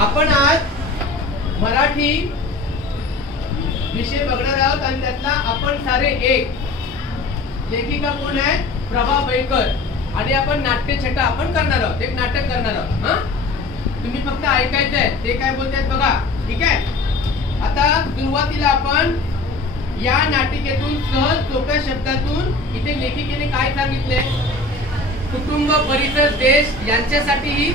आपण आज मराठी विषय बघणार आहोत आणि त्यातला आपण सारे एक. लेखिका कोण आहे? प्रभा बैकर. आणि आपण नाट्यछटा आपण करणार आहोत, एक नाटक करणार आहोत. हा, तुम्ही फक्त ऐकायचं आहे ते काय बोलतायत बघा. ठीक आहे. आता सुरुवातीला आपण या नाटिकेतून सहज सोप्या शब्दातून इथे लेखिकेने काय सांगितले? कुटुंब, परिसर, देश यांच्यासाठी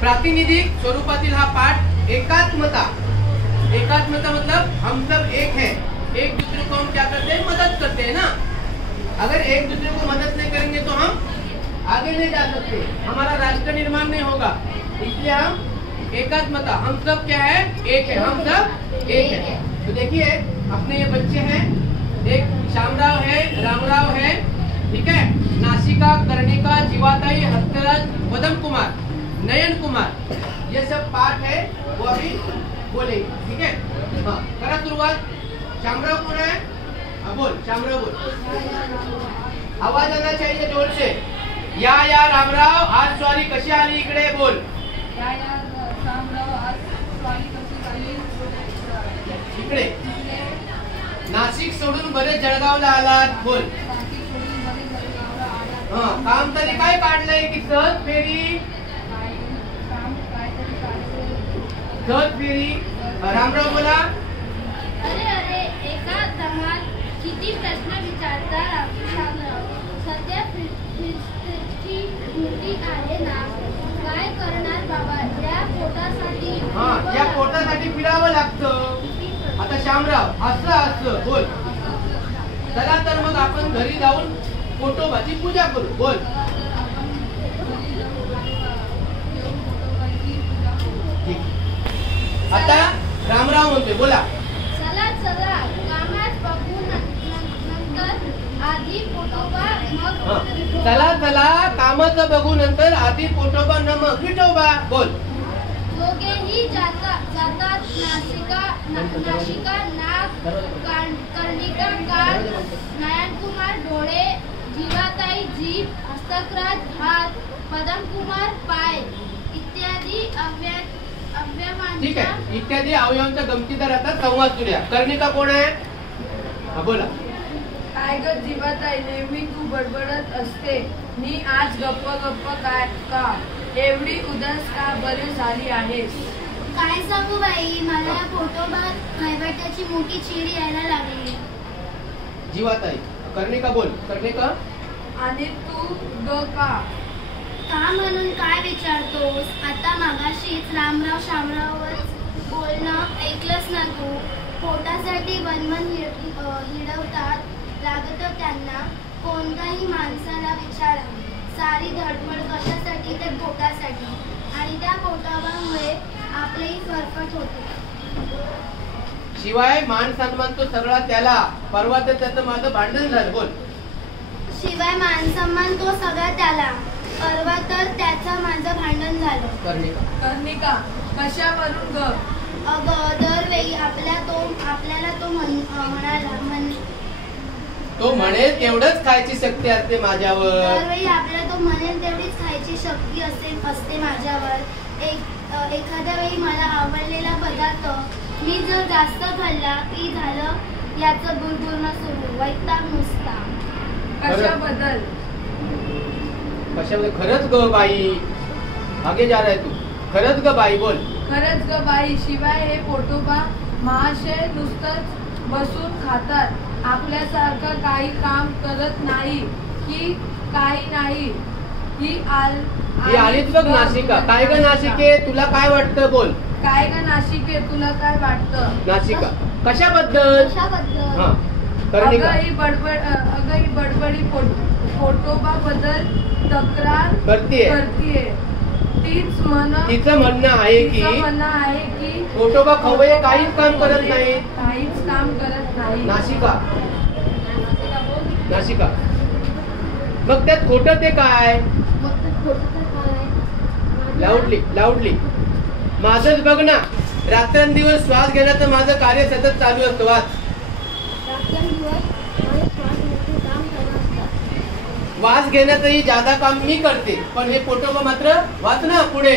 प्रातिनिधिक स्वरूपातील हा पाठ. एकात्मता. एकात्मता मतलब हम सब एक है, एक दूसरे को हम क्या करते हैं? मदद करते हैं ना. अगर एक दूसरे को मदद नहीं करेंगे तो हम आगे नहीं जा सकते, हमारा राष्ट्र निर्माण नहीं होगा. इसलिए हम एकात्मता, हम सब क्या है? एक है, हम सब एक है. तो देखिए अपने ये बच्चे हैं, एक श्यामराव है, रामराव है, ठीक है, नासिका, कर्णिका, जीवाताई, हस्तराज, मदन कुमार, नयन कुमार, ये सब पाठ है वो अभी बोलेंगे. ठीक है. हाँ, करा शुरुआत. श्यामराव कौन है? हाँ बोल, श्यामराव बोल. आवाज आना चाहिए जोर से. या रामराव, आज स्वारी कशी आली इकडे? बोल. या रामराव, आज स्वारी कशी आली इकडे. नाशिक सोडून बरेच जळगावला आलात. बोल. हाँ, काम तरी काय काढलंय की सहज फेरी? सहज फेरी. रामराव बोला. अरे एका दमात किती प्रश्न विचारता श्यामराव. सध्या फिरस्तीची ड्युटी आहे ना, काय करणार बाबा या पोटासाठी? हाँ, या पोटासाठी फिरावं लागतं. आता श्यामराव असं बोल. चला तर मग आपण घरी जाऊन पोटोबाची पूजा करू. बोल. आता रामराव म्हणते, बोला. चला कामात बघू नंतर आधी पोटोबा मग. चला कामाचं बघू नंतर आधी पोटोबा न मग विठोबा. बोल. दोघेही जातात नाशिका नाक, कर्णिका कान, नयनकुमार डोळे, जीवाताई जीभ, हस्तकराज हात, मदनकुमार पाय इत्यादी ठीक आहे. इत्यादी अवयवांच्या गमतीदार आता संवाद सुरूया. कर्णिका कोण आहे? हा बोला. काय ग जीवाताई, नेहमी तू बडबडत असते, मी आज गप्प काय का? एवढी उदास का बरी झाली आहेस? काय सांगू बाई, मला या पोटोबा नैवेद्याची मोठी चीड यायला लागली. जीवाताई. कर्णिका बोल. कर्णिका. आणि तू ग का म्हणून काय विचारतोस? आता मागाशीच रामराव श्यामराववर बोलणं ऐकलंस ना तू? पोटासाठी वनवन हिडवतात लागत त्यांना. कोणत्याही माणसाला विचारा, सारी धडपड कशासाठी? ते पोटासाठी. आणि त्या पोटामुळे आपलीही फरफट होते. शिवाय मान सन्मान तो सगळा त्याला. परवा तर त्याचं माझं भांडण झालं. बोल. शिवाय मान सन्मान तो सगळा त्याला. परवा तर त्याचं माझं भांडण झालं. कर्णिका कशावरून ग? अगं दरवेळी आपल्याला तो म्हणाला तो म्हणेल तेवढंच खायची शक्ती असते माझ्यावर. दरवेळी आपल्याला तो म्हणेल तेवढीच खायची शक्ती असते माझ्यावर. एखाद्या वेळी मला आवडलेला पदार्थ मी जर जास्त खाल्ला की झालं याचं बुरबुरणं सुरू, वैताग नुसता. कशाबद्दल? खरंच ग बाई. आगे जा रहा है तू. खरंच ग बाई. बोल. खरंच ग बाई. शिवाय हे पोटोबा महाशय नुसतंच बसून खातात, आपल्यासारखं काही काम करत नाही की काही नाही. ही आलीच बघ नाशिका. काय ग नाशिके, तुला काय वाटतं? बोल. काय ग नाशिके, तुला काय वाटतं? नाशिका. कशाबद्दल? हा. कर्णिका. अगं ही बडबडी पोटोबा बद्दल तक्रार करतीये. तिचं म्हणणं आहे की पोटोबा खवय्ये काहीच काम करत नाही. नाशिका. मग त्यात खोटं ते काय? लाऊडली. माझंच बघ ना, रात्रंदिवस श्वास घेण्याचं माझं कार्य सतत चालू असतं. वास घेण्याचंही जादा काम मी करते, पण हे पोटोबा मात्र वाच ना पुढे.